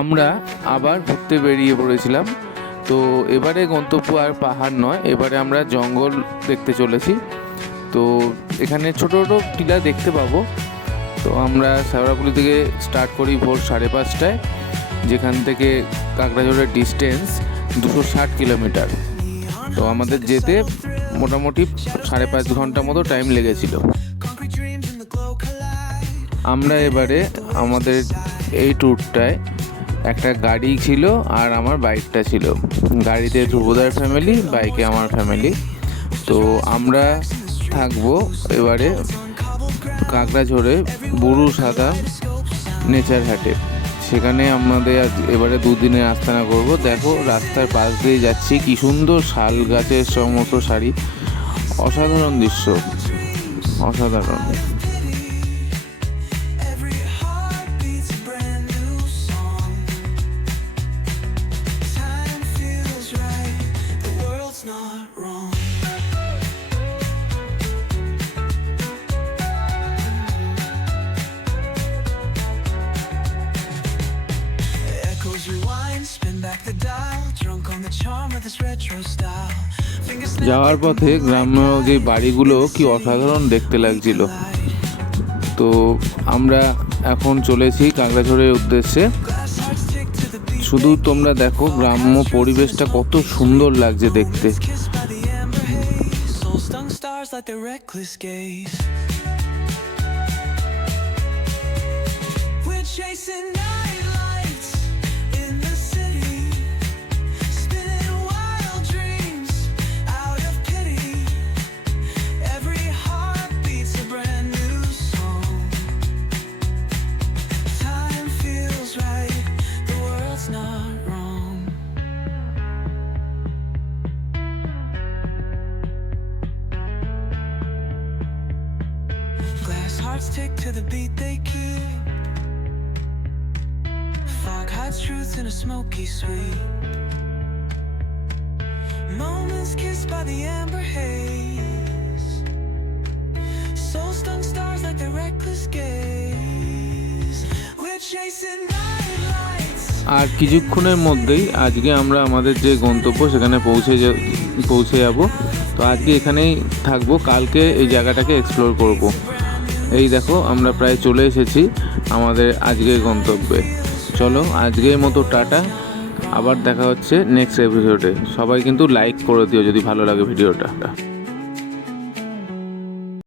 আমরা আবার ঘুরতে বেরিয়ে পড়েছিলাম। তো এবারে গন্তব্য আর পাহাড় নয়, এবারে আমরা জঙ্গল দেখতে চলেছি। তো এখানে ছোটো ছোটো টিলা দেখতে পাবো। তো আমরা শেওড়াফুলি থেকে স্টার্ট করি ভোর 5:30টায়, যেখান থেকে কাকড়াঝোড়ের ডিস্টেন্স 260 কিলোমিটার। তো আমাদের যেতে মোটামুটি 5.5 ঘন্টা মতো টাইম লেগেছিল। আমরা এবারে আমাদের এই ট্যুরটায় একটা গাড়ি ছিল আর আমার বাইকটা ছিল। গাড়িতে ধ্রুবদার ফ্যামিলি, বাইকে আমার ফ্যামিলি। তো আমরা থাকবো এবারে কাকড়াঝোড়ে বুরু সাদা নেচার হাটে। সেখানে আমাদের এবারে 2 দিনের আস্তানা করব। দেখো রাস্তার পাশ দিয়ে যাচ্ছি, কি সুন্দর শাল গাছের সমস্ত শাড়ি, অসাধারণ দৃশ্য, অসাধারণ। যাওয়ার পথে গ্রাম্য যে বাড়িগুলো কি অসাধারণ দেখতে লাগছিল। তো আমরা এখন চলেছি কাকড়াঝোড়ের উদ্দেশ্যে। শুধু তোমরা দেখো গ্রাম্য পরিবেশটা কত সুন্দর লাগছে দেখতে। Hearts tick to the beat they keep. Fog hides truth in a smoky sweet. Moments kissed by the amber haze. Soul-stung stars like their reckless gaze. We're chasing night lights. আর কিছুক্ষণের মধ্যেই আজকে আমরা আমাদের যে গন্তব্য সেখানে পৌঁছে যাব। তো আজকে এখানেই থাকবো, কালকে এই জায়গাটাকে এক্সপ্লোর করব। এই দেখো আমরা প্রায় চলে এসেছি আমাদের আজকের গন্তব্যে। চলো আজকের মতো টাটা, আবার দেখা হচ্ছে নেক্সট এপিসোডে। সবাই কিন্তু লাইক করে দিও যদি ভালো লাগে ভিডিওটা।